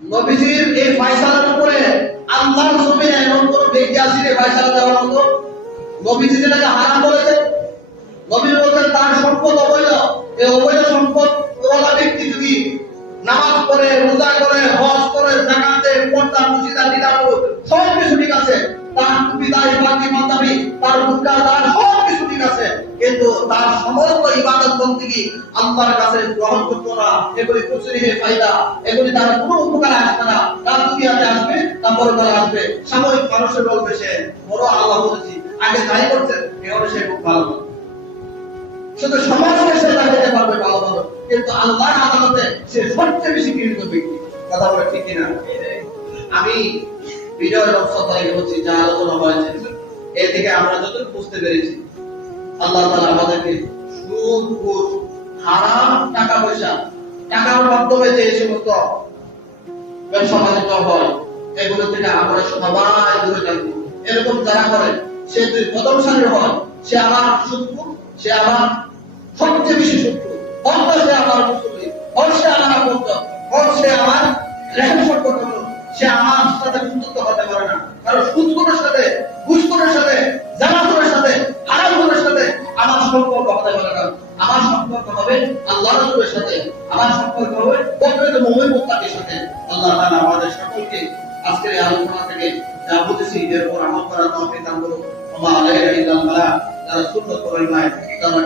নবীজির এই ফয়সালার উপরে আল্লাহর জমিনে এমন কোন ব্যক্তি আছে যে ফয়সালা দেওয়ার মতো? নবীজি যেটাকে হারাম বলেছেন, নবী বলেছেন তার সম্পদ অবৈধ, এই অবৈধ সম্পদ ওলা ব্যক্তি যদি নামাজ পড়ে, রোজা করে, হজ করে, যাকাত দেয়, পর্দা, মুজিদা, নিরাপ সব কিছু ঠিক আছে, তার টুপি, দাড়ি, পাঞ্জাবি, মাথাবি, তার বুরকা, তার সব কিছু ঠিক আছে, কিন্তু তার সমস্ত ইবাদত বন্দেগী আল্লাহর কাছে গ্রহণযোগ্য না। এগুলি কুসরিহে ফায়দা, এগুলি তার কোনো উপকারে আসবে না। তার দুনিয়াতে আসবে, তার পরকালে আসবে। সাময়িক মানুষের বলবে সে বড় আল্লাহ বলেছি, আগে যাই করছেন এভাবে সে খুব ভালো, শুধু সমাজকে সে দেখাতে পারবে ভালো ভালো, কিন্তু আল্লাহর আদালতে সে সবচেয়ে বেশি গৃহীত ব্যক্তি। কথা বলে ঠিক কিনা? আমি বিজয় রক্ষায় বলছি যা আলোচনা হয়েছে এদিকে আমরা যতটুকু বুঝতে পেরেছি, আল্লাহ তাআলা আমাদেরকে সুদ, ঘুষ, হারাম টাকা পয়সা, টাকার মাধ্যমে যে সমস্ত ব্যবসা বাণিজ্য হয় এগুলো থেকে আমরা সবাই দূরে থাকবো। এরকম যারা করে সে দুই প্রদর্শনের হয়, সে আমার শত্রু, সে আমার সবচেয়ে বেশি শত্রু, অন্য সে আমার মুসলিম, অন্য সে আমার বন্ধু, অন্য সে আমার রেহেম সম্পর্ক, সে আমার সাথে বন্ধুত্ব হতে পারে না। কারণ সুদখোরের সাথে, ঘুষখোরের সাথে, জানাখোরের সাথে, হারামখোরের সাথে আমার সম্পর্ক হতে পারে না। আমার সম্পর্ক হবে আল্লাহ রাসূলের সাথে, আমার সম্পর্ক হবে প্রকৃত মুমিন মুত্তাকির সাথে। আল্লাহ তাআলা আমাদের সকলকে আজকের এই আলোচনা থেকে যা বুঝেছি এর উপর আমল করার তৌফিক দান করুন। ওয়া আলাইহি ওয়া সাল্লাম, যারা সুন্নাত পড়েন নাই তারা